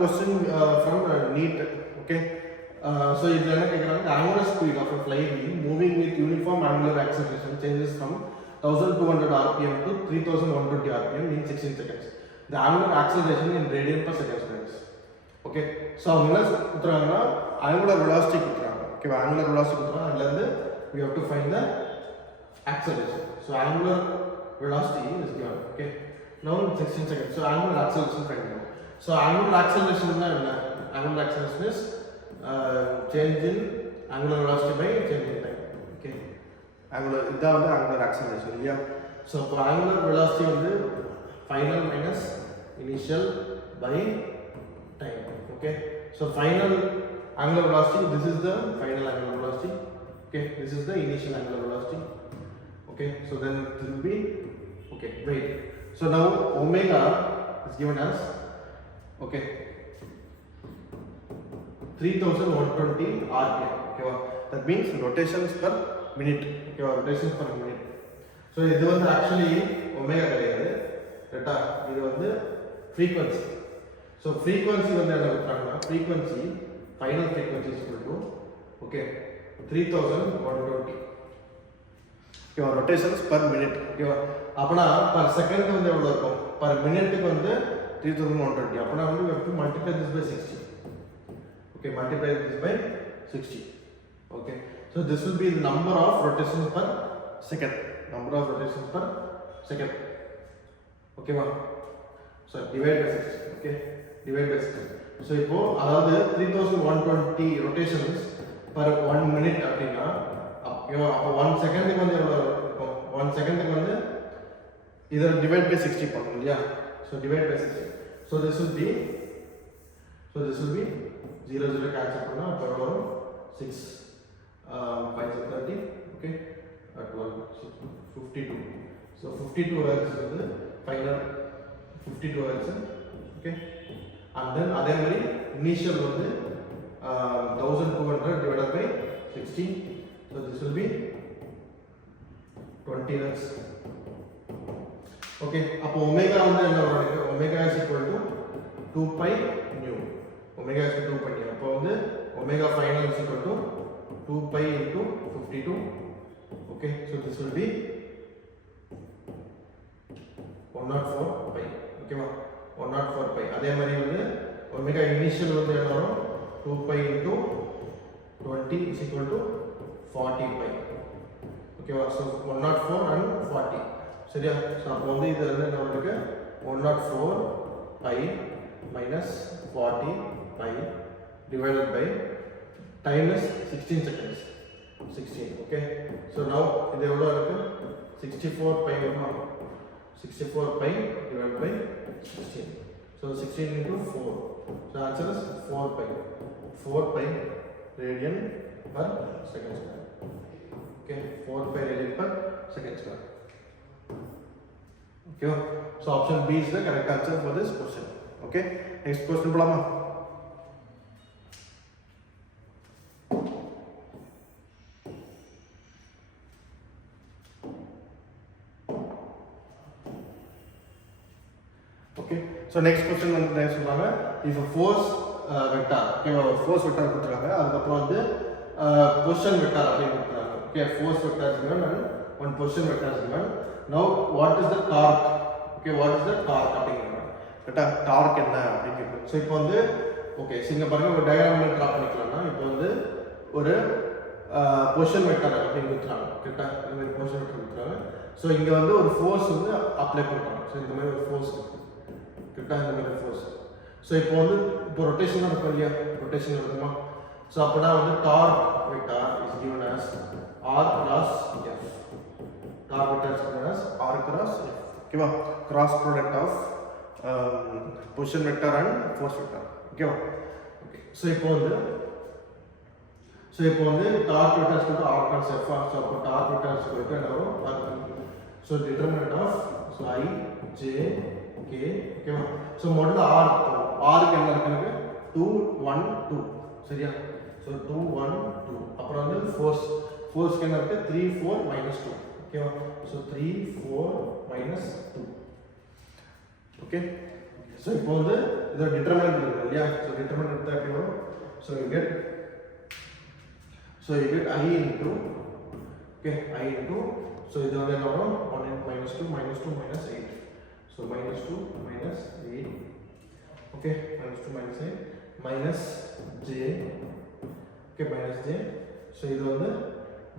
question from NEET. Okay, so இதுல என்ன கேக்குறாங்க, angular speed of a flywheel moving with uniform angular acceleration changes from 1200 rpm to 3120 rpm in 16 seconds. The angular acceleration in radian per second squares. Okay, so அவங்க என்ன கொடுத்துறாங்கன்னா angular velocity கொடுத்துறாங்க. Okay, angular velocity கொடுத்துறாங்க. அதுல இருந்து we have to find the acceleration. So angular velocity is given. Okay, now 16 seconds. So angular acceleration find out. So angular acceleration is என்ன? Angular acceleration is change in angular velocity by change in time. Okay, angular இதான் வந்து angular acceleration இல்லையா? So for angular velocity வந்து final minus initial by time. Okay, so final angular velocity, this is the final angular velocity. Okay, this is the initial angular velocity. Okay, so then it will be, okay, wait. So now omega is given as, okay, 3120 rpm. Okay, that means rotations per minute. Okay, rotations per minute. So இது வந்து actually omega கிடையாது, ரைட்டா? இது வந்து frequency. So frequency வந்து என்ன கொடுத்தாங்கன்னா, frequency final frequency is equal to, okay, 3120. Okay, rotations per minute. Okay, அப்பனா per second வந்து எவ்வளவு இருக்கும்? Per minute க்கு வந்து 3120. அப்பனா வந்து we have to multiply this by 60. Okay, multiply this by 60. Okay, so this will be the number of rotations per second. Number of rotations per second. Okay, ma? So divide by 60. Okay, divide by 60. So இப்போ அதாவது 3120 rotations per 1 minute அப்படினா அப்போ 1 செகண்டுக்கு வந்து எவ்வளவு இருக்கும்? 1 செகண்டுக்கு வந்து இத டிவைட் பை 60 பண்ணனும் இல்லையா? So divide by 60. So this will be 0 0 cancel பண்ணா அப்போ எவ்வளவு வரும்? 6 5 30. Okay, 12 52. So 52 hertz வந்து final 52 hertz. Okay, and then அதே மாதிரி initial வந்து 1200 divided by 60. So this will be 20 hertz. Okay, அப்போ omega வந்து என்ன வரும்? Omega is equal to 2 pi nu. Omega is equal to 2 pi nu. அப்போ வந்து omega final is equal to 2 pi into 52. Okay, so this will be 104 pi. Okay வா? 104 pi. அதே மாதிரி வந்து omega initial வந்து என்ன வரும்? 2 pi into 20 is equal to 40 pi. Okay வா? So 104 and 40. சரியா? So அப்போ வந்து இது வந்து என்ன இருக்கு? 104 pi minus 40 pi divided by time is 16 seconds. 16. Okay, so now இது எவ்வளவு இருக்கு? 64 pi வருமா? 64 pi divided by 16. So 16 into 4. So answer is 4 pi. 4 pi radian per second square. Okay, 4 pi radian per second square. Okay, so option B is the correct answer for this question. Okay, next question போலாமா? Okay, so next question வந்து என்ன சொல்றாங்க? If a force vector, okay, force vector கொடுத்திருக்காங்க, அதுக்கு அப்புறம் வந்து position vector அப்படி கொடுத்திருக்காங்க. Okay, force vector is given and one position vector is given. Now what is the torque? Okay, what is the torque அப்படிங்கறாங்க. கரெக்ட்டா? torque என்ன அப்படிங்க. So இப்போ வந்து ஓகே, இங்க பாருங்க ஒரு டயகிராம் டிரா பண்ணிக்கலாம்னா இப்போ வந்து ஒரு position vector அப்படி கொடுத்திருக்காங்க. கரெக்ட்டா? இந்த மாதிரி position vector கொடுத்திருக்காங்க. சோ இங்க வந்து ஒரு force வந்து அப்ளை பண்றாங்க. சோ இந்த மாதிரி ஒரு force இருக்கு. கரெக்ட்டா? இந்த மாதிரி force. சோ இப்போ வந்து இப்போ ரொட்டேஷன் நடக்கும் இல்லையா? ரொட்டேஷன் நடக்குமா? சோ அப்பனா வந்து torque vector is given as r cross f. Torque vector is given as r cross f. Okay va? Cross product of position vector and force vector. Okay va? Okay, so இப்போ வந்து torque vector is equal to r cross f. So அப்போ torque vector is equal to என்ன வரும்? So determinant of so I j k. Okay va? So முதல்ல r க்கு என்ன இருக்கு? 2 1 2. சரியா? So 2 1 2. அப்புறம் வந்து force க்கு என்ன இருக்கு? 3 4 minus 2. Okay va? So 3 4 minus 2. Okay, so So இப்போ வந்து இத டிட்டர்மினன்ட் இருக்கு இல்லையா so determinant எடுத்தா எப்படி வரும் so you get I into okay I into so இது வந்து என்ன வரும் 1 minus 2 minus 2 minus 8 so minus 2 minus 8 okay minus 2 minus 8 minus j okay minus j so இது வந்து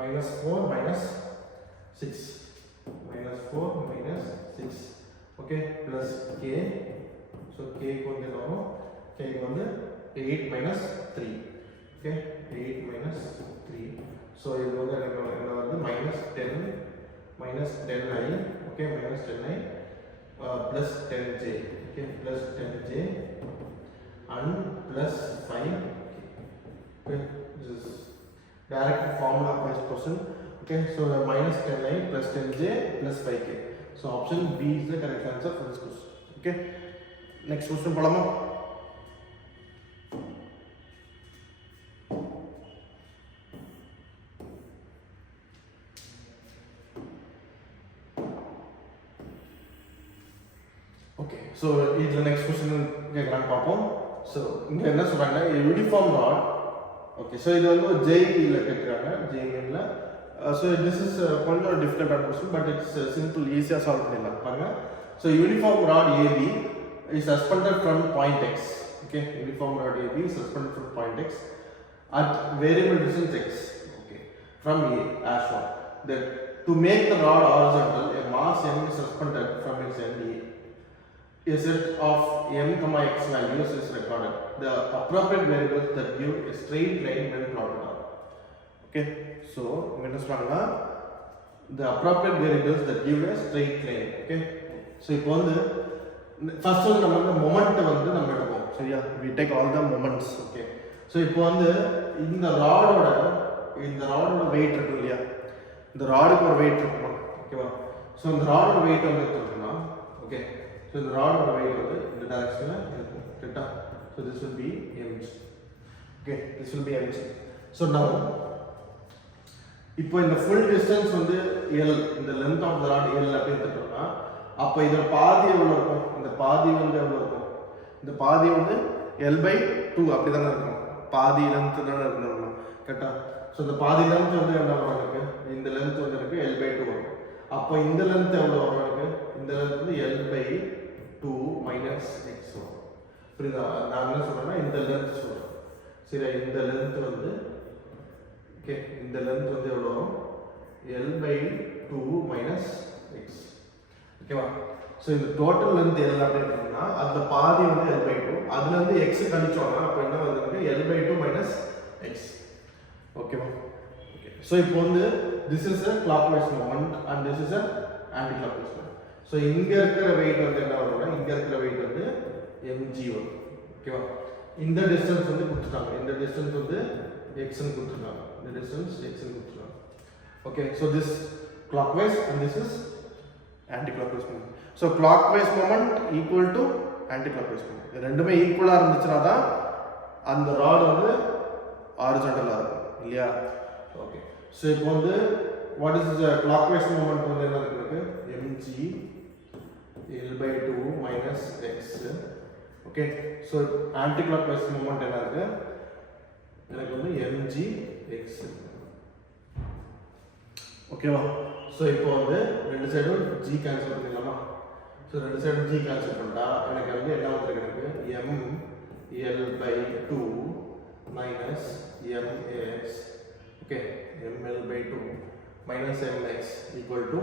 minus 4 minus 6 minus 4 minus 6 okay plus k so k க்கு வந்து என்ன வரும் k க்கு வந்து 8 minus 3 okay 8 minus 3 so இது வந்து என்ன வந்து minus 10 I okay minus 10 I plus 10j okay plus 10j and plus 5 okay this is direct formula based question okay so the minus 10I plus 10j plus 5k so option B is the correct answer for this question okay next question polama okay so is the next question கேக்குறாங்க பாப்போம் so இங்க என்ன சொல்றாங்க uniform rod okay so இது வந்து JE ல கேக்குறாங்க JE ல so this is கொஞ்சம் difficult question but it's simple easy solve பண்ணிடலாம் பாருங்க so uniform rod AB is suspended from point X okay uniform rod AB is suspended from point X at variable distance X okay from A as shown that to make the rod horizontal a mass M is suspended from its end A a set of m comma x values is recorded. The appropriate variables that give a straight line when plotted are. Okay, so when is the appropriate variables that give a straight line. Okay, so இப்போ வந்து first one நம்ம வந்து moment வந்து நம்ம எடுப்போம் சரியா we take all the moments okay so இப்போ வந்து இந்த ராடோட weight இருக்கு இல்லையா இந்த ராடுக்கு ஒரு weight இருக்குமா ஓகேவா so இந்த ராடோட weight வந்து எடுத்துட்டோம்னா okay so the rod or weight வந்து இந்த டைரக்ஷன்ல இருக்கும் கரெக்ட்டா so this will be mg okay this will be mg so now இப்போ இந்த full distance வந்து l இந்த length of the rod l அப்படி எடுத்துட்டோம்னா அப்ப இதோட பாதி எவ்வளவு இருக்கும் இந்த பாதி வந்து எவ்வளவு இருக்கும் இந்த பாதி வந்து l/2 அப்படி தான இருக்கும் பாதி length தான இருக்கணும் கரெக்ட்டா so இந்த பாதி length வந்து என்ன வரும் எனக்கு இந்த length வந்து எனக்கு l/2 வரும் அப்ப இந்த length எவ்வளவு வரும் எனக்கு இந்த length வந்து l/2 minus x வரும் புரியுதா நான் என்ன சொல்றேன்னா இந்த length சொல்றேன் சரி இந்த length வந்து ஓகே இந்த length வந்து எவ்வளவு வரும் l/2 minus x ஓகேவா சோ இந்த டோட்டல் length l அப்படினா அதுல பாதி வந்து l/2 அதுல இருந்து x கழிச்சோம்னா அப்ப என்ன வருது l/2 minus x ஓகேவா ஓகே சோ இப்போ வந்து this is a clockwise moment and this is a anti-clockwise moment so இங்க இருக்கிற weight வந்து என்ன வரும்னா இங்க இருக்கிற weight வந்து mg வரும் ஓகேவா இந்த டிஸ்டன்ஸ் வந்து கொடுத்துட்டாங்க இந்த டிஸ்டன்ஸ் வந்து x ன்னு கொடுத்துட்டாங்க இந்த டிஸ்டன்ஸ் x ன்னு கொடுத்துட்டாங்க okay so this clockwise and this is anti-clockwise moment so clockwise moment equal to anti-clockwise moment இது ரெண்டுமே ஈக்குவலா இருந்துச்சுனா தான் அந்த ராட் வந்து ஹாரிசான்டலா இருக்கும் இல்லையா ஓகே so இப்போ வந்து what is the clockwise moment வந்து என்ன இருக்கு mg l/2 minus x okay so anti-clockwise moment என்ன இருக்கு எனக்கு வந்து mg x ஓகேவா so இப்போ வந்து ரெண்டு சைடும் g கேன்சல் பண்ணிடலாமா so ரெண்டு சைடும் g கேன்சல் பண்ணிட்டா எனக்கு வந்து என்ன வந்திருக்கு எனக்கு m l/2 minus mx okay ml/2 minus mx equal to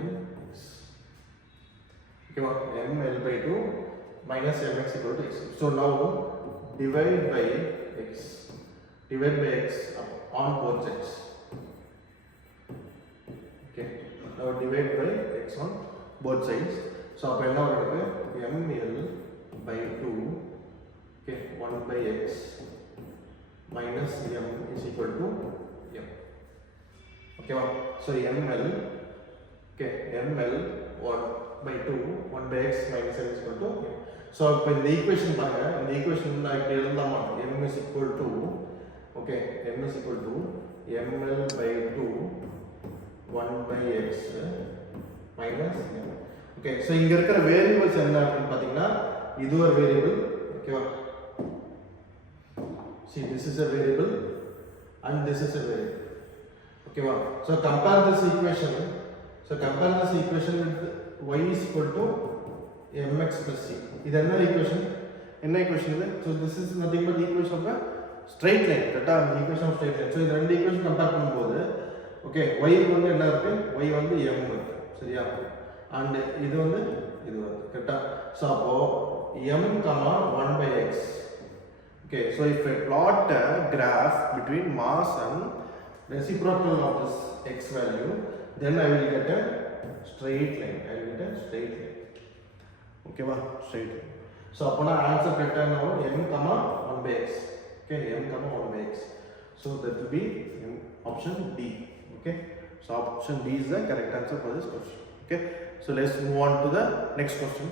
mx okay ml/2 minus mx equal to x so now divide by x on both sides okay now divide by x on both sides so அப்ப என்ன வருது ml/2 okay 1 by x minus m is equal to m okay so ml okay ml 1/2 1 by x minus m is equal to m so இப்போ இந்த equation பாருங்க இந்த equation நான் இப்படி எழுதலாமா m is equal to okay m is equal to ml/2 1 by x minus m Okay, so இங்க இருக்கிற variables என்ன அப்படினு பாத்தீங்கன்னா இது ஒரு variable, ஓகேவா? See, this is a variable and this is a variable. Okay, so compare this equation. So compare this equation with y is equal to mx plus c. This is another equation. So this is nothing but the equation of a straight line. That is the equation of straight line. So this equation compare பண்ணும்போது okay, y வந்து என்ன இருக்கு? Y வந்து m இருக்கு. சரியா? And இது வந்து கரெக்ட்டா? So அப்போ m, 1 by x. Okay, so if I plot a graph between mass and reciprocal of this x value, then I will get a straight line. Okay, straight line. So upon answer correct now m, 1 by x. Okay, m, 1 by x. So that will be option D. Okay, so option D is the correct answer for this question. Okay, so let's move on to the next question.